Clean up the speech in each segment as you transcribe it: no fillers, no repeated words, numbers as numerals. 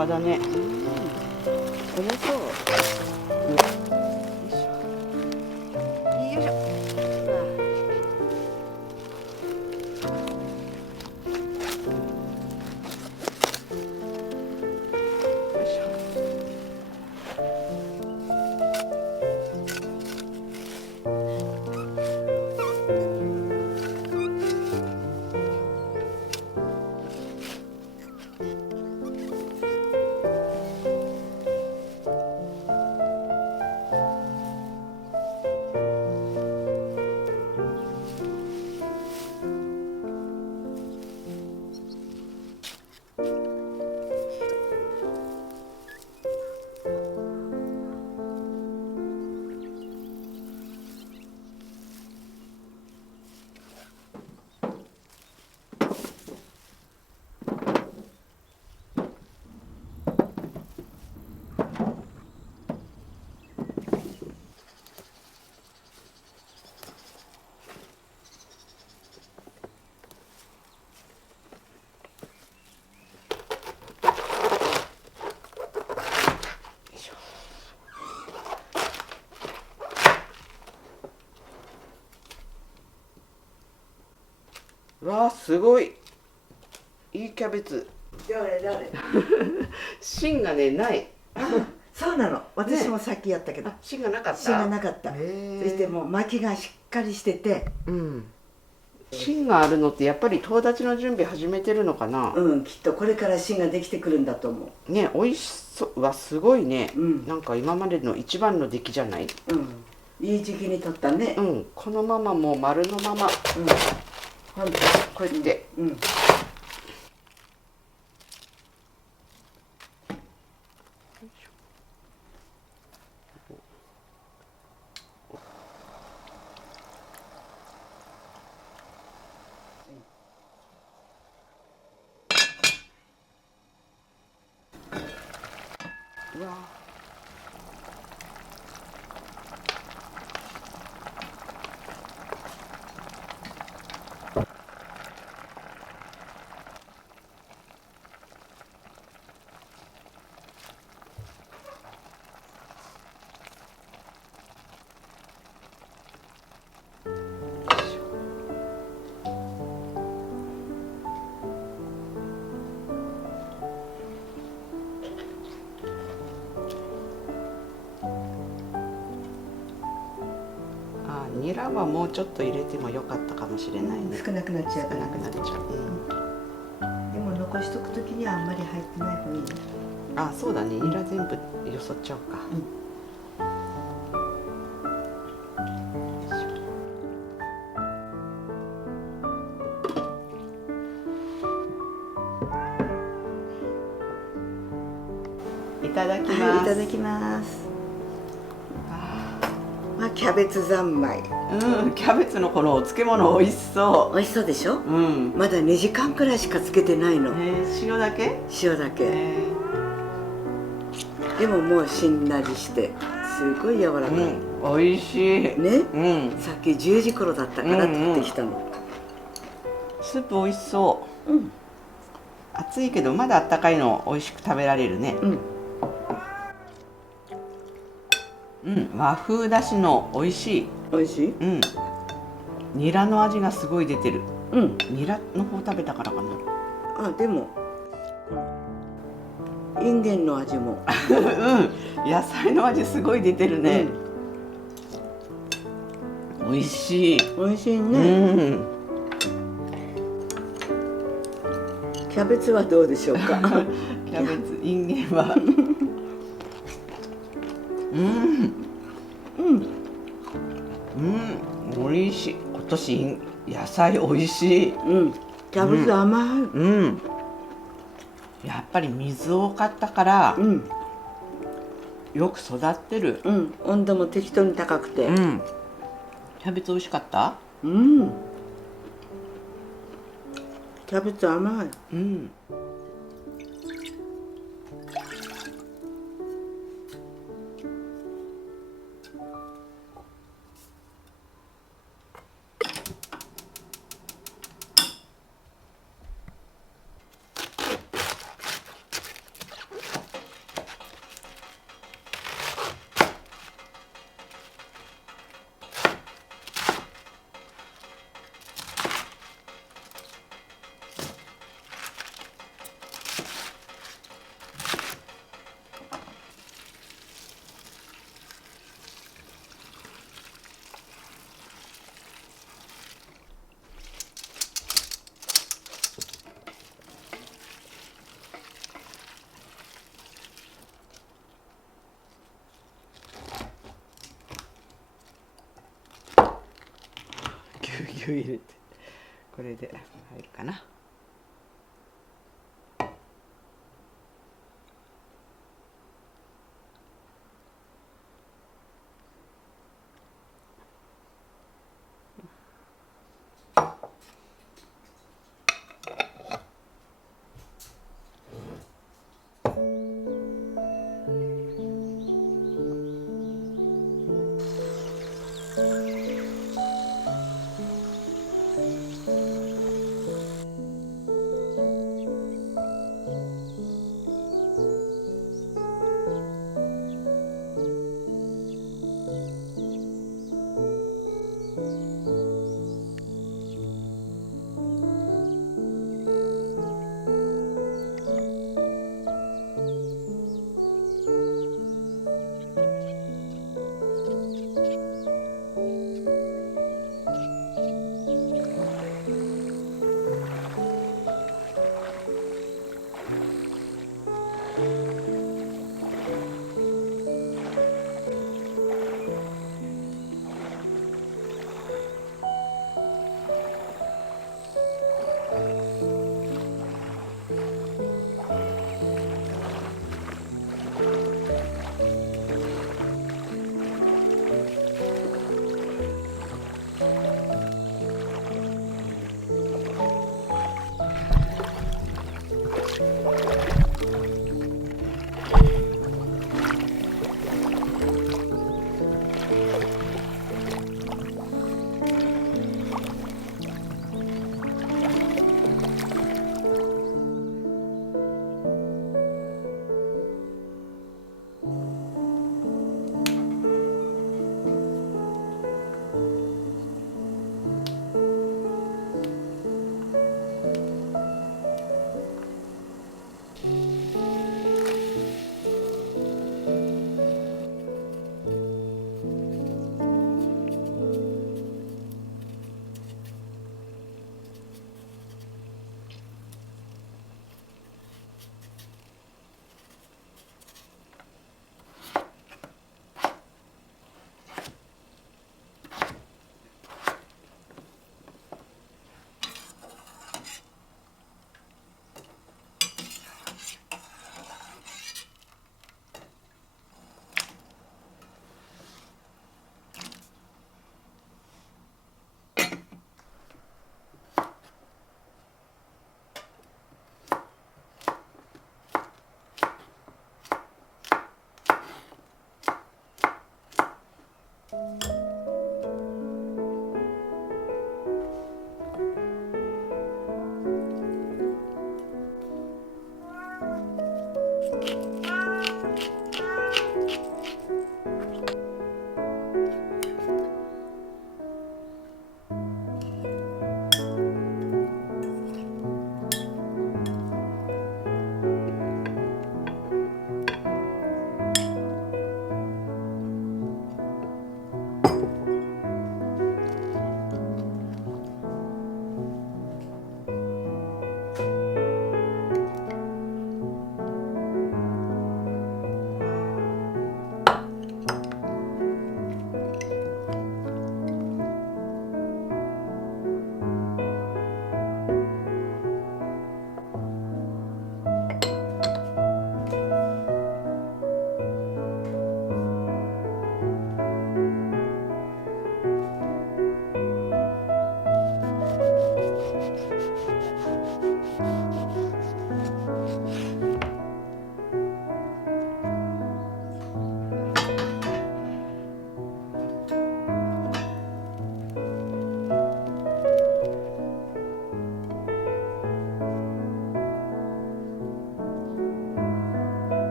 かだね。そりゃそう。よいしょ。わあ、すごいいいキャベツ。どれどれ。芯がね、ない。そうなの。私もさっきやったけど、芯がなかった。芯がなかった。そしてもう巻きがしっかりしてて、芯があるのってやっぱりとう立ちの準備始めてるのかな。きっとこれから芯ができてくるんだと思う。ね、美味しそうわ、すごいね。なんか今までの一番の出来じゃない。いい時期に取ったね。このままもう丸のまま、ほんとこうやって、うわニラはもうちょっと入れてもよかったかもしれないね。少なくなっちゃうから。少なくなっちゃう。でも残しとくときにはあんまり入ってない方がいいね。あ、そうだね。ニラ全部よそっちゃおうか。いただきます。はい、いただきます。まあ、キャベツ三昧。キャベツのこのお漬物美味しそう。美味しそうでしょ。まだ2時間くらいしかつけてないの。塩だけ？塩だけ。でももうしんなりしてすごい柔らかい。美味しいね。さっき10時頃だったから取ってきたの。スープ美味しそう。暑いけどまだあったかいの美味しく食べられるね。和風だしの美味しい。美味しい？ニラの味がすごい出てる。ニラの方食べたからかな。あ、でもインゲンの味も野菜の味すごい出てるね。美味しい。美味しいね。キャベツはどうでしょうか。キャベツ、インゲンは美味しい。今年野菜美味しい。キャベツ甘い。やっぱり水を買ったから、よく育ってる。温度も適当に高くて。キャベツ美味しかった？キャベツ甘い。入れて、これで入るかな。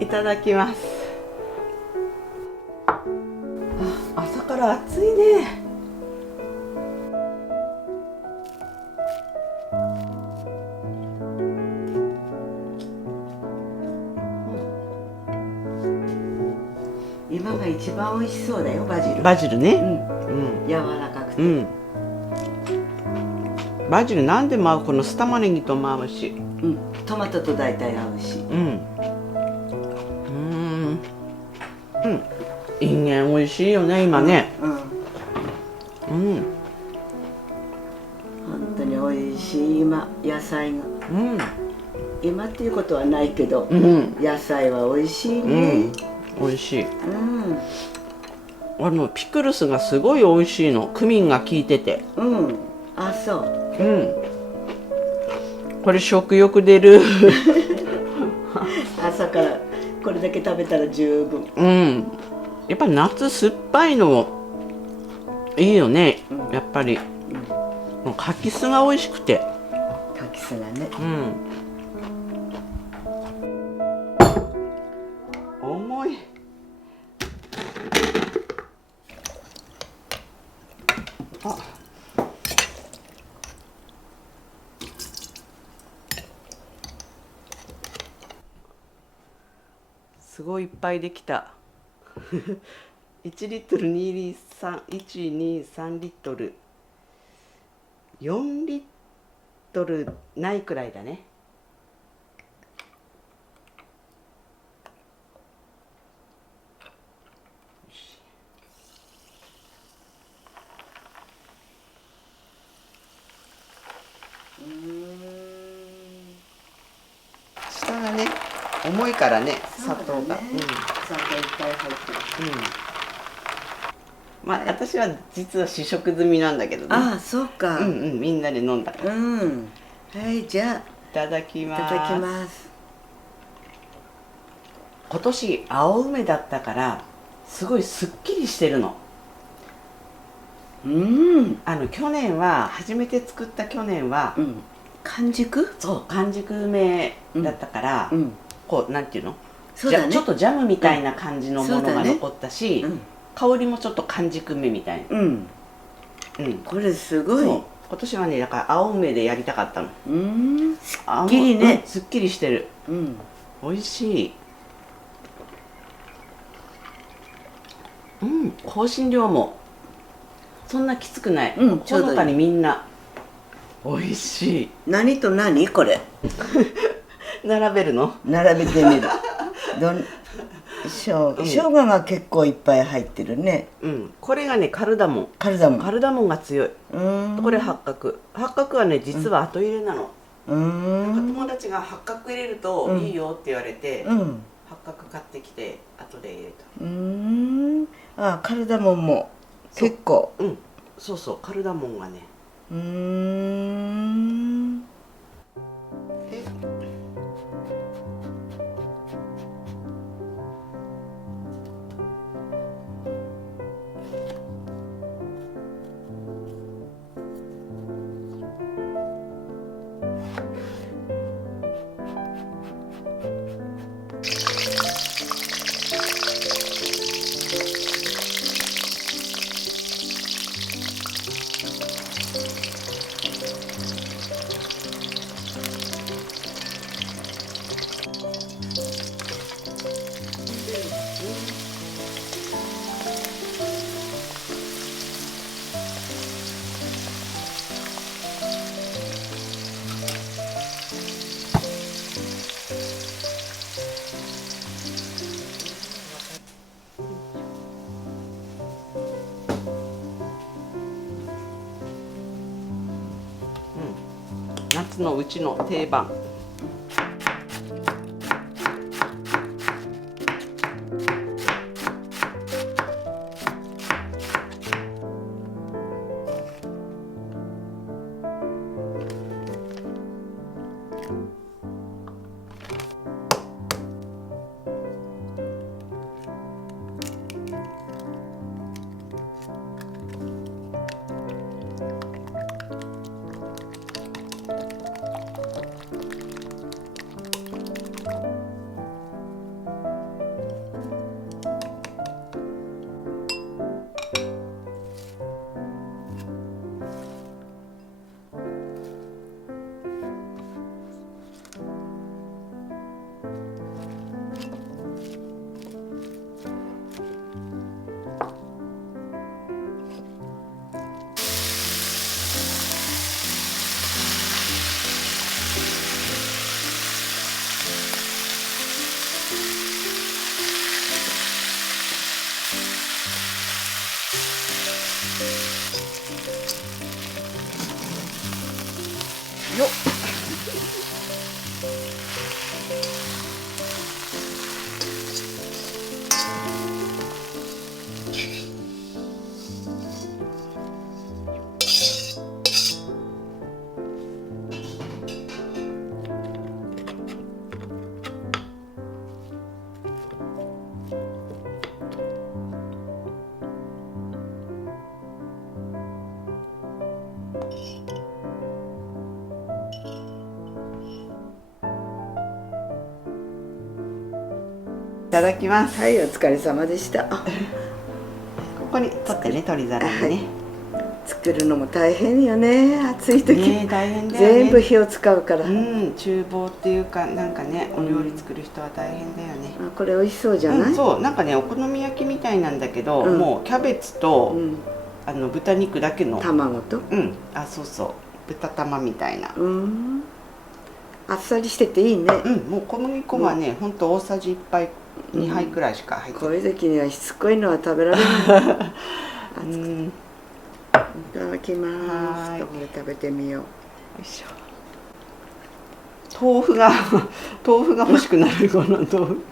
いただきます。朝から暑いね。今が一番美味しそうだよ、バジル。バジルね。うん、柔らかくて。うん。バジルなんでも合う、この酢玉ねぎとも合うし。うん、トマトと大体合うし。うん。うん。インゲン美味しいよね、今ね。うん。うん、本当に美味しい今野菜がうん、今っていうことはないけど、うん、野菜は美味しいうん、ね。美味しい。うんピクルスがすごい美味しいの。クミンが効いてて。うん、あ、そう。うん。これ食欲出る。朝からこれだけ食べたら十分。うん。やっぱ夏酸っぱいのもいいよね。やっぱり。もう柿酢が美味しくて。柿酢がね。うん。重い。あ。すごいいっぱいできた。1リットル2リ3 123リットル4リットルないくらいだね。下がね重いからね、砂糖が。砂糖いっぱい入ってる。まあ私は実は試食済みなんだけどね。ああ、そうか。みんなで飲んだから。いはい、じゃあただきます。いただきます。今年青梅だったからすごいすっきりしてるの。去年は初めて作った去年は、完熟？そう完熟梅だったから、こうなんていうの、そうだね、ちょっとジャムみたいな感じのものが残ったし、香りもちょっと完熟梅みたいな。これすごい。今年はねだから青梅でやりたかったの。すっきりね。すっきりしてる。美味しい。香辛料もそんなきつくない。ほのかにみんな美味しい。何と何これ？並べるの？並べてみる。生姜が結構いっぱい入ってるね。これがねカルダモン。カルダモンが強い。これ八角。八角はね実は後入れなの。友達が八角入れるといいよって言われて、八角買ってきて後で入れた。あ、カルダモンも結構。そうそう、カルダモンがね。夏のうちの定番。ただきます。はい、お疲れ様でした。ここに取ってね、取り皿にね。作るのも大変よね、暑い時。ね、大変だよね。全部火を使うから。うん、厨房っていうか、なんかね、お料理作る人は大変だよね。これ美味しそうじゃない？そう、なんかね、お好み焼きみたいなんだけど、もうキャベツと、豚肉だけの。卵と。あ、そうそう、豚玉みたいな。あっさりしてていいね。もう小麦粉はね、本当大さじ1杯、2杯くらいしか入ってない。こういう時にはしつこいのは食べられない。いただきます。これ食べてみよう。よいしょ。豆腐が欲しくなる、この豆腐。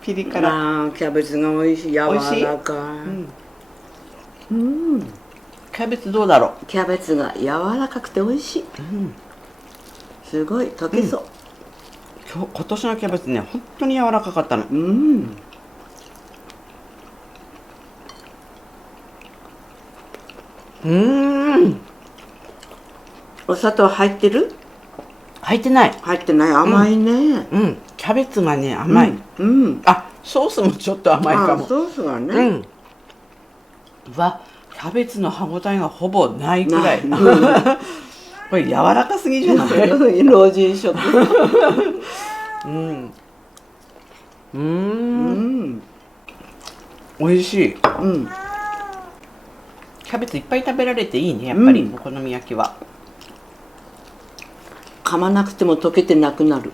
ピリ辛。キャベツが美味しい、柔らかい。キャベツどうだろう。キャベツが柔らかくて美味しい。すごい溶けそう。今年のキャベツね、本当に柔らかかったの。お砂糖入ってる？入ってない。入ってない。甘いね。キャベツがね、甘い。あ、ソースもちょっと甘いかも。ソースがね。キャベツの歯ごたえがほぼないくらい。これ柔らかすぎじゃない？老人食。美味しい。キャベツいっぱい食べられていいね、やっぱりお好み焼きは。噛まなくても溶けてなくなる。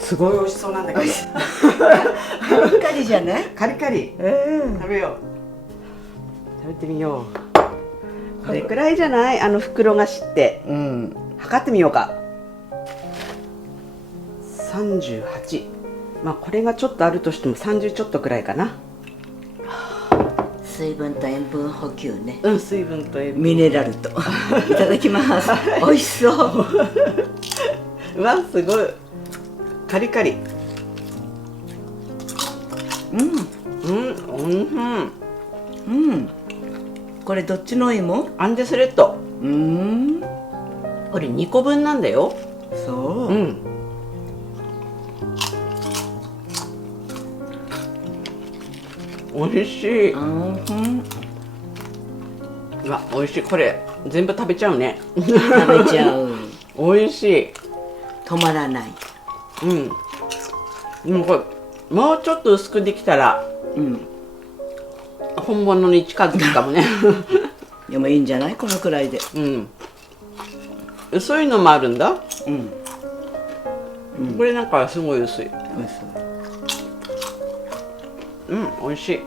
すごい美味しそうなんだけど。カリカリじゃない？カリカリ。食べよう。食べてみよう。これくらいじゃない？袋菓子って。測ってみようか。38。まあこれがちょっとあるとしても30ちょっとくらいかな。水分と塩分補給ね。水分と塩分。ミネラルと。いただきます。美味しそう。うわ、すごい。カリカリ。これどっちの芋？アンデスレッド。これ2個分なんだよ。そう。美味しい。うわ、美味しい。これ全部食べちゃうね。食べちゃう。美味しい。止まらない。これもうちょっと薄くできたら、本物に近づくかもね。でもいいんじゃない？このくらいで。薄いのもあるんだ。これなんかすごい薄い。美味しい。